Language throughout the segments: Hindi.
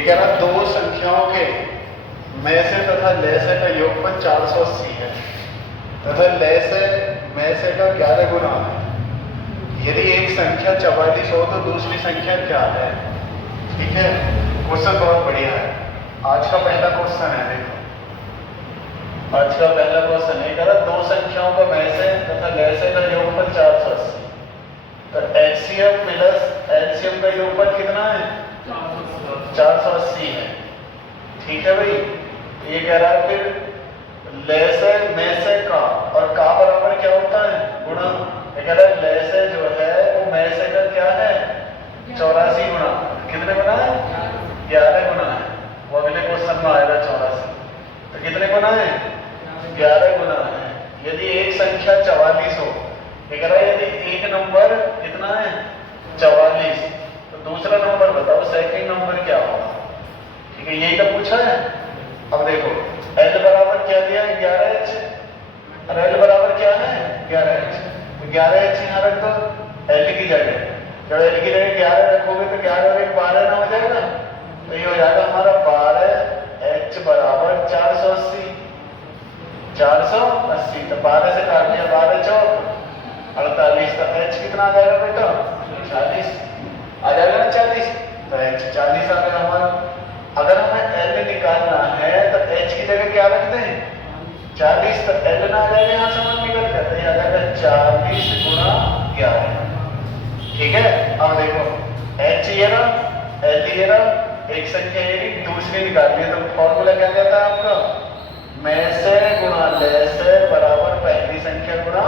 ये कह रहा दो संख्याओं के में से तथा ले से का योगफल 480 है तथा ले से में से का 11 गुना है। यदि एक संख्या 44 हो तो दूसरी संख्या क्या है? ठीक है, क्वेश्चन बहुत बढ़िया है। आज का पहला क्वेश्चन है, देखो आज का पहला क्वेश्चन है, कह रहा दो संख्याओं का में से तथा ले से का योगफल 480, तो एचसीएफ प्लस एलसीएम का योगफल कितना है? 480 है। ठीक है भाई, ये कह रहा है फिर ले से में से का, और का बराबर क्या होता है? गुणा। ये कह रहा है ले से जो है वो में से का क्या है? 84 गुना। कितने गुना है? 11 गुना है। वो अगले क्वेश्चन में आएगा 84। तो कितने गुना है? 11 गुना है। यदि एक संख्या 44 हो, ये कह रहा है यदि एक नंबर कितना है? 44, तो दूसरा नंबर बताओ, सेकंड नंबर क्या होगा? ठीक है, यही तो पूछा है। अब देखो L बराबर क्या दिया है? 11H, और L बराबर क्या है? 11H। तो 11H यहाँ रख दो L की जगह। जब L की जगह 11 रखोगे तो 11 और 1 12 ना हो जाएगा? तो ये हो जाएगा हमारा 12H बराबर 480। 480, तो 12 से काट दिया, 12 चौक 48, तो H कितना आ जाएगा बेटा? 40 आ जाएगा ना, 40। तो H 40 आ गया हमारा। अगर हमें L निकालना है तो H की जगह क्या रख दें? 40, तो L ना आ जाएगा, यहाँ से मन निकल गया, तो ये आ जाएगा 40 गुणा 11। ठीक है, अब देखो H ये रहा, L ये रहा, एक संख्या ये रही, दूसरी निकालनी है, तो फॉर्मूला क्या कहता है आपका? में से गुणा ले से बराबर पहली संख्या गुणा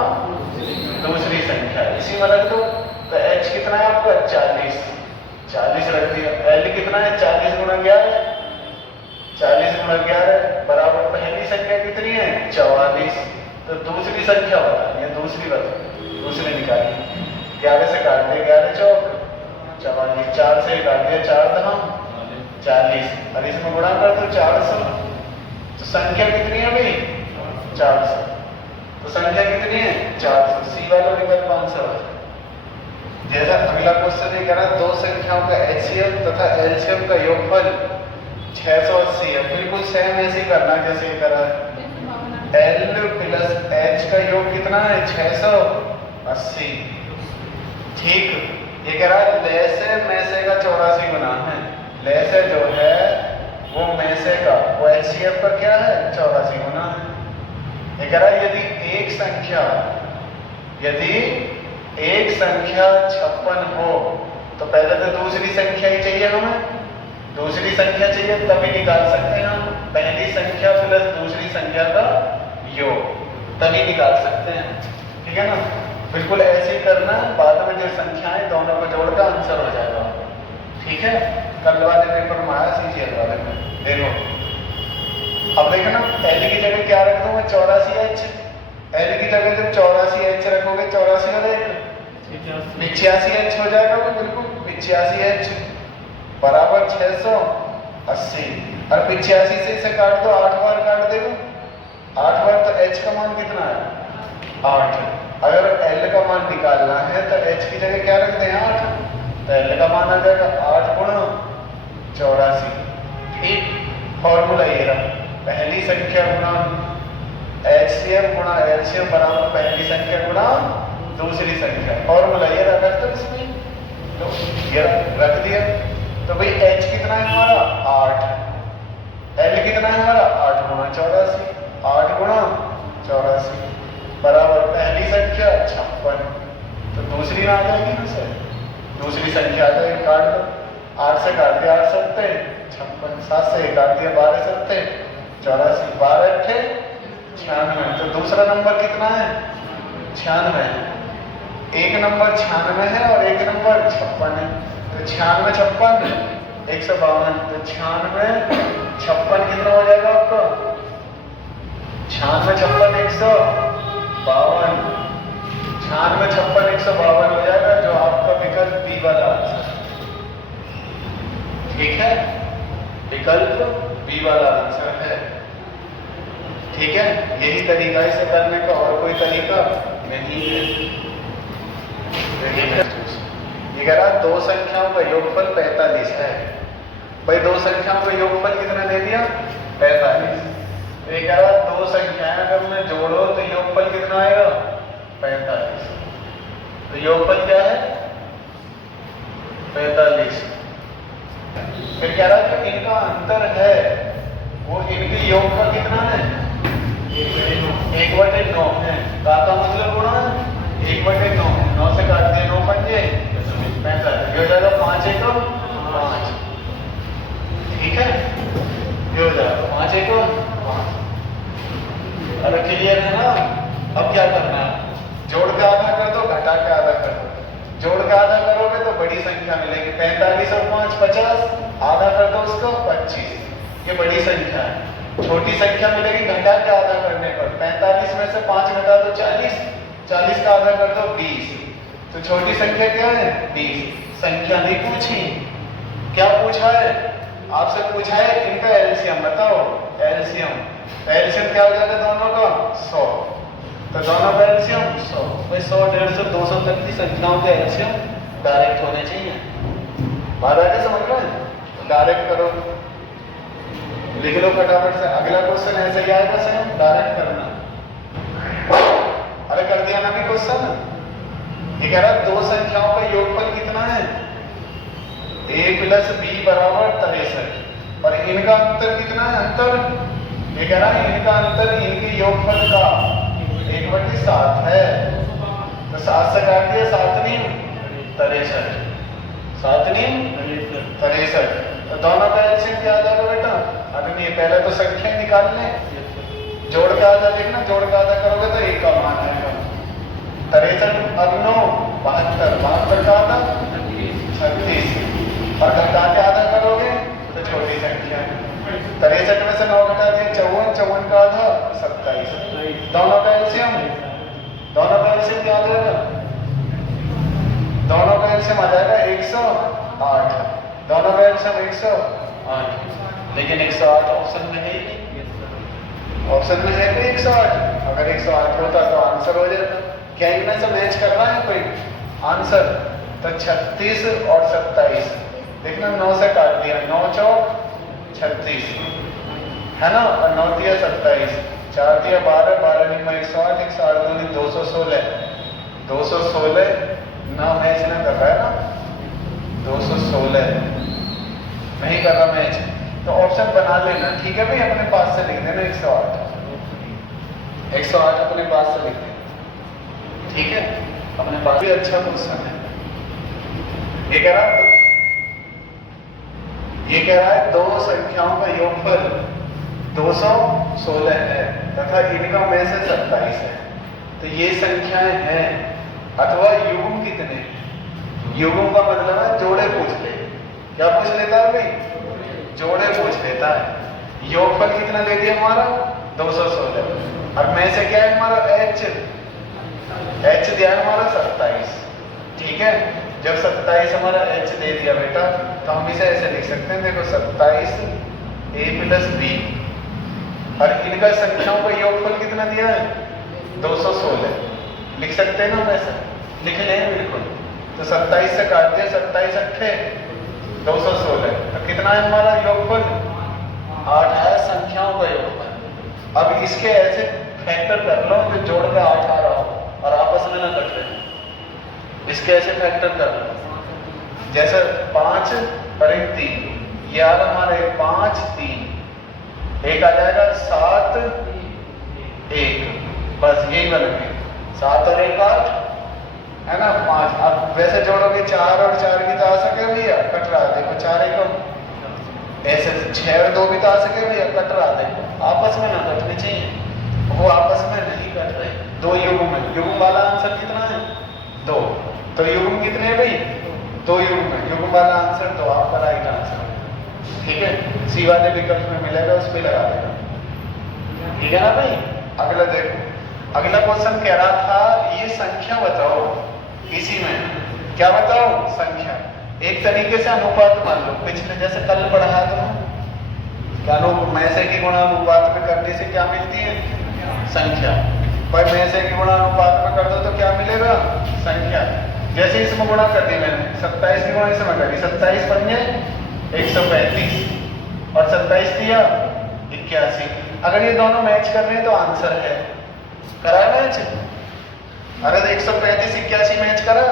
दूसरी संख्या, इसी में रख दो। तो H कितना है आपका? 40 रख दिया। L कितना है? 40 गुणा 11, 40 गुणा 11 बराबर पहली संख्या कितनी है? 44। तो दूसरी संख्या बतानी है, दूसरी निकालिए। 11 से काट दिया, 11 चौक 44, 4 से काट दिया, 4 दहम 40, और इसमें गुणा कर दो 400। तो संख्या कितनी है भाई? 400। तो संख्या कितनी है? 400। सी वाला विकल्प आंसर हो जाए। जैसा अगला क्वेश्चन ये कह रहा है दो संख्याओं का एचसीएफ तथा एलसीएम का योगफल 680 है। बिल्कुल सेम ऐसे ही करना जैसे ये कह रहा है। L प्लस H का योग कितना है? 680। ठीक, ये कह रहा है ले से में से का 84 गुना है। ले से जो है वो में से का, वो एचसीएफ का क्या है? 84 गुना है। ये कह रहा है यदि एक संख्या 56 हो तो पहले तो दूसरी संख्या ही चाहिए हमें, दूसरी संख्या चाहिए तभी निकाल सकते हैं हम। पहली संख्या प्लस दूसरी संख्या का योग, तभी निकाल सकते हैं। ठीक है ना, बिल्कुल ऐसे ही करना। बाद में जो संख्याएं दोनों को जोड़कर आंसर हो जाएगा। ठीक है, कल वाले पेपर में आया, सीजीएल वाले में देखो। अब देखो ना, L की जगह क्या रख दूंगा? 84H। L की जगह जब 84H रखोगे, 84 और 1 85H हो जाएगा। वो बिल्कुल 85H बराबर 680, और 85 से इसे काट दो, 8 बार काट देगा, 8 बार। तो H का मान कितना है? 8। अगर L का मान निकालना है तो H की जगह क्या रख दें? 8। तो L का मान आ जाएगा 8 गुणा 84। ठीक, फॉर्मूला ये रहा, पहली संख्या गुणा एचसीएफ गुणा एलसीएम बराबर पहली संख्या गुणा दूसरी संख्या। फॉर्मूला ये रहा, रख दो इसमें, तो ये रख दिया। तो भाई H कितना है हमारा? 8। L कितना है हमारा? 8 गुणा 84, 8 गुणा 84 बराबर पहली संख्या 56, तो दूसरी ना आ जाएगी ना सर, दूसरी संख्या आ जाएगी। काट दो, 8 से काट दिया 8 सत्ते 56, 7 से काट दिया 12 सत्ते 84, 12 अट्ठे 96। तो दूसरा नंबर कितना है? 96 है। एक नंबर 96 है और एक नंबर 56 है। तो 96 56 152, तो 96 56 कितना हो जाएगा आपका? 96 56 152, 96 56 152 हो जाएगा, जो आपका विकल्प बी वाला आंसर। ठीक है, विकल्प बी वाला आंसर है। ठीक है, यही तरीका इसे करने का, और कोई तरीका नहीं है। ये कह रहा दो संख्याओं का योगफल 45 है भाई दो संख्याओं का योगफल कितना दे दिया 45। तो ये कह रहा दो संख्याएं अगर मैं जोड़ो तो योगफल कितना आएगा 45। तो योगफल क्या है 45। फिर कह रहा है कि इनका अंतर है वो इनके योग का कितना है 1/9 है। का मतलब गुणा 1/9 है। 9 से काट दिया 9 पंजे 45। ये हो जाएगा 5 एकम 5। ठीक है ये हो जाएगा 5 एकम 5। अरे क्लियर है ना। अब क्या करना है जोड़ के आधा कर दो घटा के आधा कर दो। जोड़ के आधा करोगे तो बड़ी संख्या मिलेगी 45 और 5 50। आधा कर दो उसको 25। ये बड़ी संख्या है। छोटी संख्या मिलेगी घटा के आधा करने पर 45 में से 5 घटा दो 40। 40 का आधा कर दो 20। तो छोटी संख्या क्या है 20। संख्या नहीं पूछी क्या पूछा है आपसे पूछा है इनका एलसीएम बताओ। एलसीएम एलसीएम क्या हो जाएगा दोनों का 100। तो दोनों का एलसीएम 100। भाई 100 150 200 तक की संख्याओं के एलसीएम डायरेक्ट होने चाहिए। बात आगे समझ में डायरेक्ट करो लिख लो फटाफट से। अगला क्वेश्चन ऐसे ही आएगा सेम डायरेक्ट करना। अरे कर दिया ना भी क्वेश्चन। ये कह रहा दो संख्याओं का योगफल कितना है a + b = 63 और इनका अंतर कितना है अंतर। ये कह रहा है इनका अंतर इनके योगफल का 1/7 है। तो 7 से काट दिया 7 × 63 7 × 63। तो दोनों का एलसीएम क्या आ जाएगा बेटा। अभी नहीं पहले तो संख्या निकाल लें। जोड़ का आधा देखना जोड़ का आधा करोगे तो 1 का मान आएगा 63 और 9 72 72 का आधा 36 और घटा के आधा करोगे तो छोटी संख्या 63 में से 9 घटा दिए 54 54 का आधा 27। दोनों का एलसीएम क्या आ जाएगा। दोनों का एलसीएम आ जाएगा 108। दोनों का एलसीएम 108। लेकिन 108 ऑप्शन में है ही नहीं। ऑप्शन में है कोई 108। अगर 108 होता तो आंसर हो जाता। क्या इनमें से मैच कर रहा है कोई आंसर। तो 36 और 27 देखना 9 से काट दिया 9 चौक 36 है ना और 9 दिया 27 4 दिया 12 12 × 108 108 दूनी 216 216 ना मैच ना कर रहा है ना 216 नहीं कर रहा मैच। तो ऑप्शन बना लेना ठीक है भाई अपने पास से लिख देना 108 अपने पास से लिख देना ठीक है अपने पास भी। अच्छा क्वेश्चन है। ये कह रहा है दो संख्याओं का योगफल 216 है तथा इनका में से 27 है। तो ये संख्याएं हैं अथवा युग्म कितने। युग्म का मतलब है जोड़े पूछ ले। क्या पूछ लेता है भाई जोड़े पूछ लेता है। योगफल कितना दे दिया हमारा 216 और में से क्या है हमारा h दिया है हमारा 27। ठीक है जब 27 हमारा h दे दिया बेटा तो हम इसे ऐसे लिख सकते हैं देखो 27 a + b और इनका संख्याओं का योगफल कितना दिया है 216 लिख सकते हैं ना वैसे लिख लें बिल्कुल। तो 27 से काट दिया 27 अट्ठे 216 तो कितना है हमारा योगफल 8 है संख्याओं का योगफल। अब इसके ऐसे फैक्टर कर लो कि जोड़ के 8 आ रहा हो और आपस में ना कट रहे। इसके ऐसे फैक्टर कर लो जैसे 5 और 1 3 ये आ रहा हमारे 5 3 एक आ जाएगा 7 1 बस यही बन गए 7 और 1 8 है ना 5। अब वैसे जोड़ोगे 4 और 4 भी तो आ सके भैया कट रहा देखो 4 1 ऐसे 6 और 2 भी तो आ सके भैया कट रहा देखो आपस में ना कटने चाहिए वो आपस में नहीं कट रहे। दो युग्म है युग्म वाला आंसर कितना है 2। तो युग्म कितने हैं भाई 2 युग्म है। युग्म वाला आंसर 2 आपका राइट आंसर ठीक है। सी वाले विकल्प में मिलेगा उस पर लगा देगा ठीक है ना भाई। अगला देखो अगला क्वेश्चन कह रहा था ये संख्या बताओ इसी में क्या बताओ संख्या एक तरीके से अनुपात मान लो पिछले जैसे कल पढ़ा था क्या में से की गुणा अनुपात में करने से क्या मिलती है संख्या। भाई में से की गुणा अनुपात में कर दो तो क्या मिलेगा संख्या। जैसे इसमें गुणा कर दी मैंने 27 की गुणा इसमें करी 27 पंजे 135 और 27 दिया 81। अगर ये दोनों मैच कर रहे हैं तो आंसर है। करा मैच? अगर 135 81 मैच करा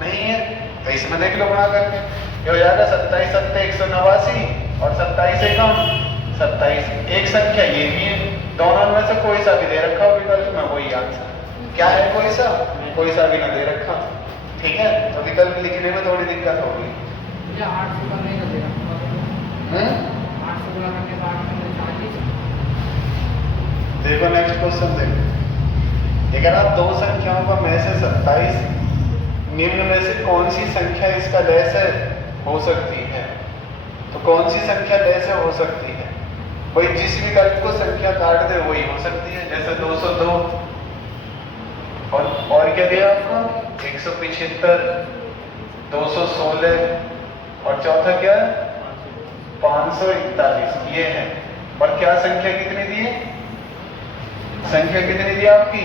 नहीं है तो इसमें देख लो बना करके, ये हो जाएगा 27 7 189 और 27 1 27। एक संख्या ये भी है, दोनों में से कोई सा भी दे रखा हो विकल्प में वही आंसर। क्या है कोई सा भी ना दे रखा, ठीक है, तो विकल्प लिखने में थोड़ी दिक्कत होगी। 8 से करने का दे रखा है, 8 से गुणा करने का 8 में 40। देखो नेक्स्ट क्वेश्चन देखो, ये कह रहा दो संख्याओं का में से 27 निम्न में से कौन सी संख्या इसका लय हो सकती है। तो कौन सी संख्या लय हो सकती है भाई, जिस विकल्प को संख्या काट दे वही हो सकती है। जैसे 202 और क्या दिया आपको 175 216 और चौथा क्या है 541 ये है। और क्या संख्या कितनी दी है, संख्या कितनी दी आपकी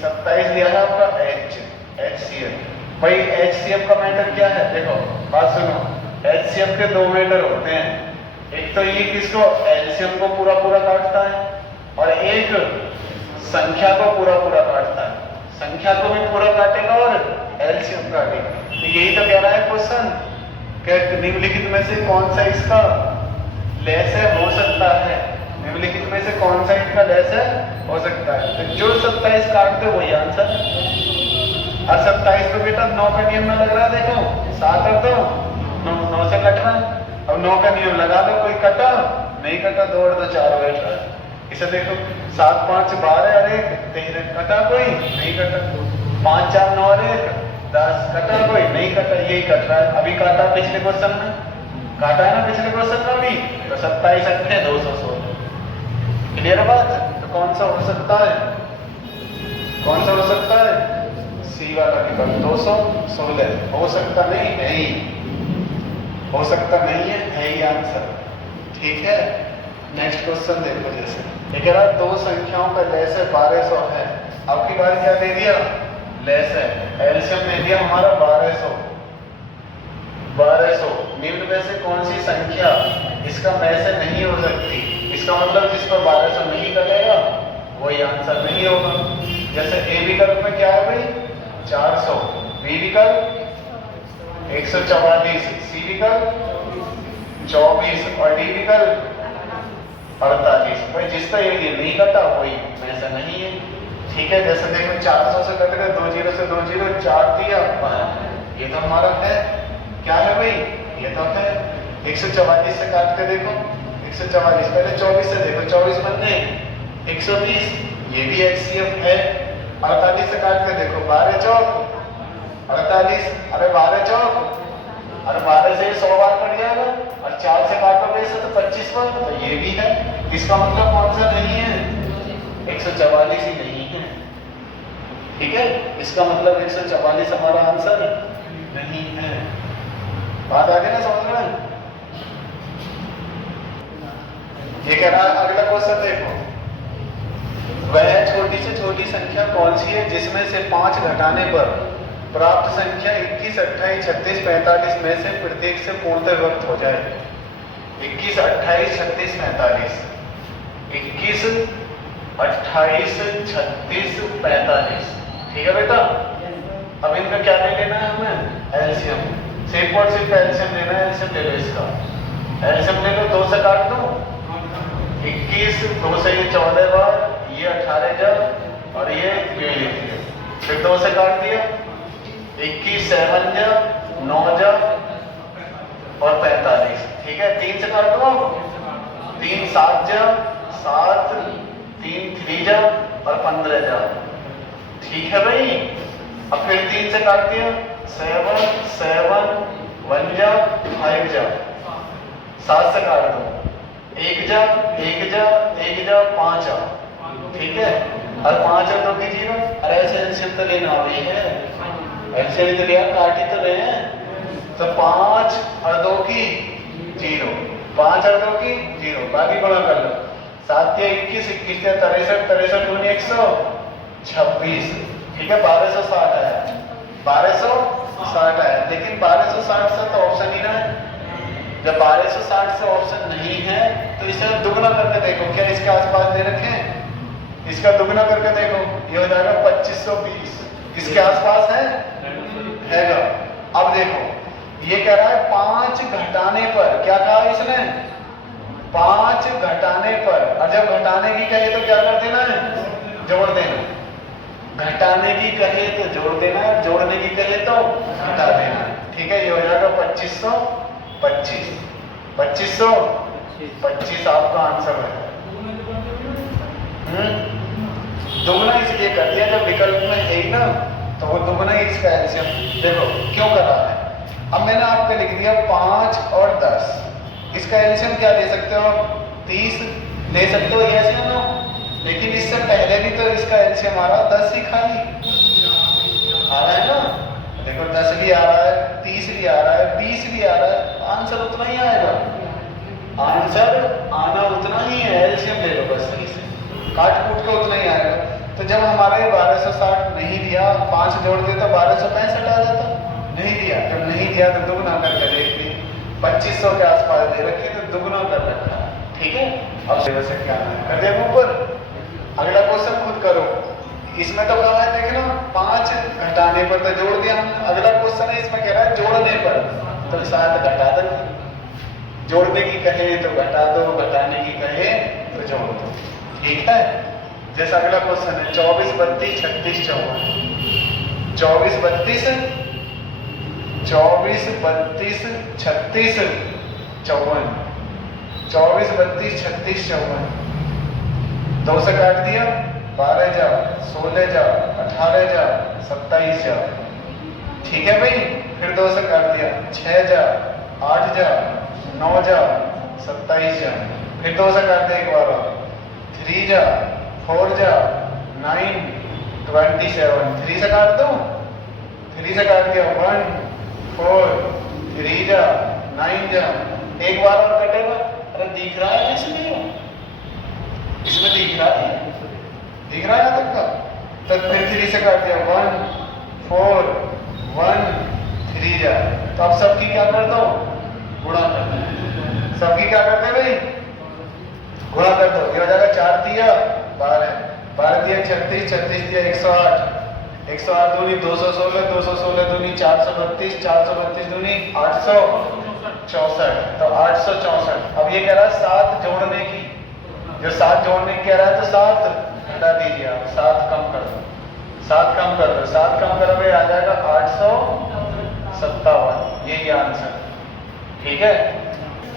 27 दिया है आपका HCF। भाई HCF का मैटर क्या है, देखो बात सुनो, HCF के दो मैटर होते हैं, एक तो ये किसको एलसीएम को पूरा पूरा काटता है और एक संख्या को पूरा पूरा काटता है। संख्या को भी पूरा काटेगा और एलसीएम काटेगा। तो यही तो कह रहा है क्वेश्चन कि निम्नलिखित में से कौन सा इसका लय हो सकता है, निम्नलिखित में से कौन सा इसका लय हो सकता है। तो जो 27 काट दे वही आंसर है। और 27 तो बेटा 9 का नियम में लग रहा है, देखो 7 और 2 9 से कट रहा है। अब 9 का नियम लगा लो, कोई कटा नहीं कटा, 2 और 2 4 बैठ रहा है। इसे देखो 7 5 12 और 1 13 कटा कोई नहीं कटा, 5 4 9 और 1 10 कटा कोई नहीं कटा, यही कट रहा है। अभी काटा पिछले क्वेश्चन में, काटा है ना पिछले क्वेश्चन में भी, तो 27 अंक 216। क्लियर बात? तो कौन सा हो सकता है, कौन सा हो सकता है, सी वाला विकल्प 216 हो सकता नहीं है ही, हो सकता नहीं है ही आंसर, ठीक है। नेक्स्ट क्वेश्चन देखो, जैसे ये कह रहा दो संख्याओं का लय 1200 है। आपकी बार क्या दे दिया, लय एलसीएम दे दिया हमारा 1200। निम्न में से कौन सी संख्या इसका मय से नहीं हो सकती, इसका मतलब जिस पर 1200 नहीं कटेगा वही आंसर नहीं होगा। जैसे ए विकल्प में क्या है भाई 400, बी विकल्प 144, सी विकल्प 24 और डी विकल्प 48। भाई जिसका ये नहीं कटा वही ऐसा नहीं है, ठीक है। जैसे देखो 400 से कट गए, 2 0 से 2 0 4 दिया, ये तो हमारा है, क्या है भाई ये तो है। 144 से काट के देखो 144, पहले 24 से देखो 24 बनने 120, ये भी HCF है। 48 से काट के देखो 12 चौक 48, अरे 12 चौक, अरे 12 से 100 बार कट जाएगा, और 4 से काटोगे इसे तो 25 बार, तो ये भी है। इसका मतलब कौन सा नहीं है, 144 ही नहीं है, ठीक है। इसका मतलब 144 हमारा आंसर नहीं है। बात आ गई ना समझ में? ये कह रहा है अगला क्वेश्चन देखो, वह छोटी से छोटी संख्या कौन सी है जिसमें से 5 घटाने पर प्राप्त संख्या 21 28 36 45 में से प्रत्येक से पूर्णतः विभक्त हो जाए। 21 28 36 45, 21 28 36 45, ठीक है बेटा। अब इनका क्या ले लेना है हमें, एलसीएम। सिर्फ और सिर्फ एलसीएम लेना है, एलसीएम ले लो इसका, एलसीएम ले लो। 2 से काट दो 21, 2 से ये 14 बार, ये 18 जब, और ये लिख दिया, फिर 2 से काट दिया 21 7 जब 9 जब और 45, ठीक है। 3 से काट दो 3 7 जब 7, 3 3 जब और 15 जब, ठीक है भाई। अब फिर 3 से काट दिया 7 7 1 जब 5 जब, 7 से काट दो 1 जब 1 जब 1 जब 5 जब, ठीक है। और 5 और 2 की 0, अरे ऐसे एलसीएम तो लेना हो रही है, एलसीएम तो लिया काट ही तो रहे हैं, तो 5 और 2 की 0, 5 और 2 की 0, बाकी बड़ा कर लो। 7 या 21 21 या 63 63 दूनी 126, ठीक है। 1260 आया, 1260 आया, लेकिन 1260 से तो ऑप्शन ही ना है, जब 1260 से ऑप्शन नहीं है तो इसे दुगना करके देखो, क्या इसके आसपास दे रखे हैं, इसका दुगना करके देखो, ये हो जाएगा 2520, इसके आसपास हैगा। अब देखो ये कह रहा है 5 घटाने पर, क्या कहा इसने, 5 घटाने पर, और जब घटाने की कहे तो क्या कर देना है, जोड़ देना, घटाने की कहे तो जोड़ देना, जोड़ने की कहे तो घटा देना। ठीक है, ये हो जाएगा 2525, 2525 आपका आंसर है। दुगना इसलिए कर दिया जब विकल्प में है ही ना, तो वो दुगना ही इसका एलसीएम देखो क्यों कर रहा है। अब मैंने आपको लिख दिया 5 और 10, इसका एलसीएम क्या ले सकते हो, 30 ले सकते हो, यस या नो, लेकिन इससे पहले भी तो इसका एलसीएम आ रहा 10 ही खाली आ रहा है ना, देखो 10 भी आ रहा है, 30 भी आ रहा है, 20 भी आ रहा है, आंसर उतना ही आएगा, आंसर आना उतना ही है, एलसीएम ले लो बस सही से, काट कूट के उतना ही आएगा। तो जब हमारे 1260 नहीं दिया, 5 जोड़ दे तो 1265 आ जाता, नहीं दिया, जब नहीं दिया तो दुगना करके देख ली, 2500 के आसपास दे रखी तो दुगना कर रखा। ठीक है, अब से क्या है कर दे ऊपर, अगला क्वेश्चन खुद करो, इसमें तो कहा है देखना 5 घटाने पर तो जोड़ दिया हमने, अगला क्वेश्चन है इसमें कह रहा है जोड़ने पर, तो 7 घटा दो, जोड़ने की कहे तो घटा दो, घटाने की कहे तो जोड़ दो। ठीक है, जैसा अगला क्वेश्चन है 24 32 36 54, 24 32 36 54, 24 32 36 54, 2 से काट दिया, 12 जाओ, 16 जाओ, 18 जाओ, 27 जाओ। ठीक है भाई, फिर 2 से काट दिया, 6 जाओ, 8 जाओ, 9 जाओ, 27 जाओ, फिर 2 से काट दिया एक बार, 3 जा, 4 जा, 9 27, 3 से काट दो, 3 से काट दिया 1 4 3 जा, 9 जा, एक बार और कटेगा, अरे दिख रहा है इसमें, इसमें दिख रहा है, दिख रहा है यहाँ तक का, तो फिर 3 से काट दिया 1 4 1 3 जा, तो अब सबकी क्या कर दो, गुणा कर दो, सबकी क्या करते हैं भाई, गुणा कर दो, ये हो जाएगा 4 दिया 12, 12 दिया 36, 36 दिया 108, 108 दूनी 216, 216 दूनी 432, 432 दूनी 864, तो 864। अब ये कह रहा है 7 जोड़ने की, जो 7 जोड़ने की कह रहा है तो 7 घटा दीजिए आप, 7 कम कर दो, 7 कम कर दो, 7 कम करोगे आ जाएगा 857, यही आंसर। ठीक है,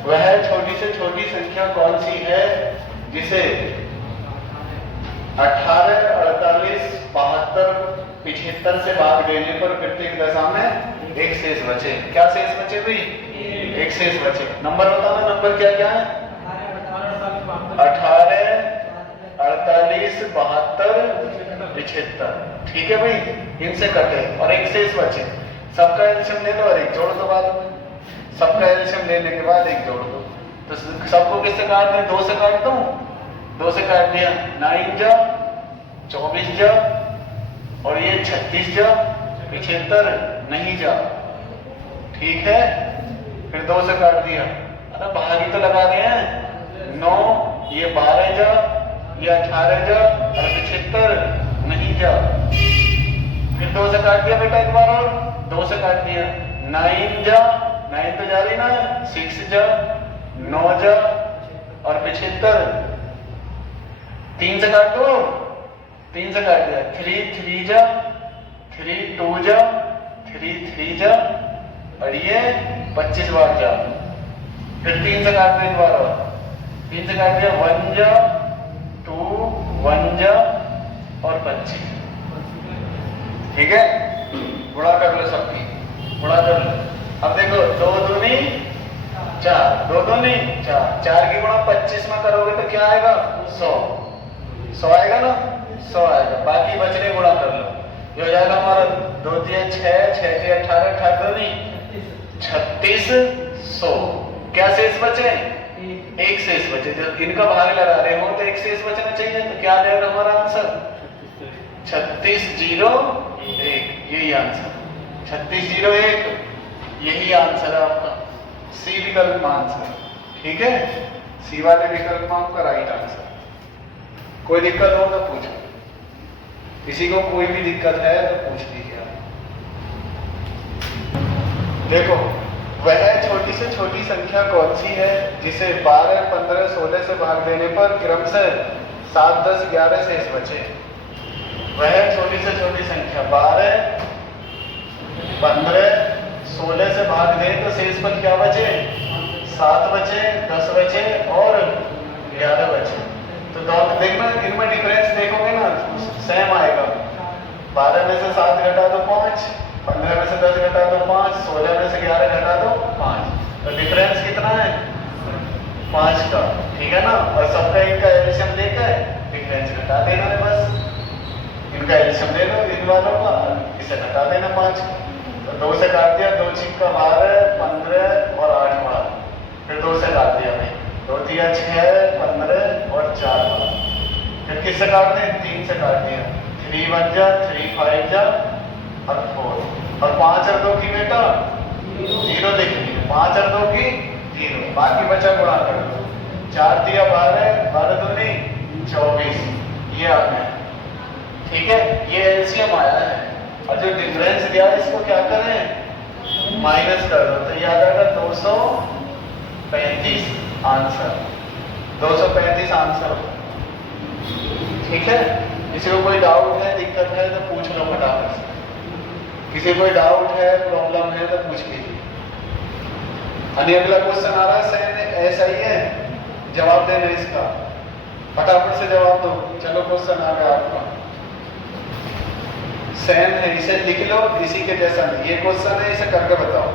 वह छोटी से छोटी संख्या कौन सी है जिसे 18 48 72 75 से भाग देने पर प्रत्येक दशा में एक शेष बचे, क्या शेष बचे भाई, एक शेष बचे। नंबर बताना, नंबर क्या क्या है, 18 48 72 75। ठीक है भाई, इनसे कटे और एक शेष बचे, सबका एलसीएम ले लो और एक जोड़ दो बाद में, सबका एलसीएम लेने के बाद एक जोड़ दो, तो सबको किससे काट दें, 2 से काट दूं, 2 से काट दिया, 9 जा 24 जा, और ये 36 जा 75 नहीं जा। ठीक है, फिर 2 से काट दिया, अरे भागी तो लगा रहे हैं, 9 ये 12 जा, ये 18 जा, और 75 नहीं जा, फिर 2 से काट दिया बेटा एक बार और, 2 से काट दिया, 9 जा, 9 तो जा रही ना, 6 जा, 9 जा, और 75, 3 से काट दो, 3 से काट दिया, 3 3 जा, 3 2 जा, 3 3 जा, और ये 25 बार जा, फिर 3 से काट दो एक बार और, 3 से काट दिया, 1 जा 2 1 जा, और 25। ठीक है, गुणा कर लो सबकी, गुणा कर लो। अब देखो 2 दूनी 4, 2 दूनी 4, 4 की गुणा 25 में करोगे तो क्या आएगा, 100, 100 आएगा ना, 100 आएगा, बाकी बचने गुणा कर लो, ये हो जाएगा हमारा 2 दिया 6, 6 दिया 18, 18 दूनी 36, 100। क्या शेष बचे, एक शेष बचे, जब इनका भाग लगा रहे हो तो एक शेष बचना चाहिए, तो क्या देगा हमारा आंसर, 3601, यही आंसर, 3601 यही आंसर है आपका। सी विकल्प में आंसर। ठीक है, सी वाले विकल्प में आपका राइट आंसर। कोई दिक्कत हो तो पूछो, किसी को कोई भी दिक्कत है तो पूछ लीजिए आप। देखो, वह छोटी से छोटी संख्या कौन सी है जिसे 12, 15, 16 से भाग देने पर क्रमशः 7, 10, 11 शेष बचे। वह छोटी से छोटी संख्या 12, 15, 16 से भाग दें तो शेष पर क्या बचे? 7 बचे, 10 बचे और 11 बचे। तो देखना, इनमें डिफरेंस देखोगे ना, सेम आएगा। 12 में से 7 घटा दो 5, 15 में से 10 घटा दो 5, 16 में से 11 घटा दो 5। तो डिफरेंस कितना है? 5 का। ठीक है ना, और सबका इनका एलसीएम लेकर डिफरेंस घटा देना है बस। इनका एलसीएम ले लो इन वालों का, इसे घटा देना 5। तो 2 से काट दिया, 2 छिक्का 12, 15 और 8 बार, फिर 2 से काट दिया भाई, 2 दिया 6, 15 और 4 बार। फिर किससे काट दें? 3 से काट दिया, 3 1 जा, 3 5 जा और 4। और 5 और 2 की बेटा 0 लिख ली, 5 और 2 की 0, बाकी बचा गुणा कर दो। 4 दिया 12, 12 दूनी 24, ये आ गया। ठीक है, ये एलसीएम आया है। और जो डिफरेंस दिया है इसको क्या करें? माइनस कर दो, तो याद आएगा 235 आंसर। 235 आंसर। ठीक है, किसी को कोई डाउट है, दिक्कत है तो पूछ लो फटाफट से। किसी को कोई डाउट है, प्रॉब्लम है तो पूछ लीजिए। अगला क्वेश्चन आ रहा है, सही ऐसा ही है, जवाब देना इसका, फटाफट से जवाब दो। चलो क्वेश्चन आ गया आपका, सेम है, इसे लिख लो, इसी के जैसा नहीं। ये क्वेश्चन है, इसे करके बताओ।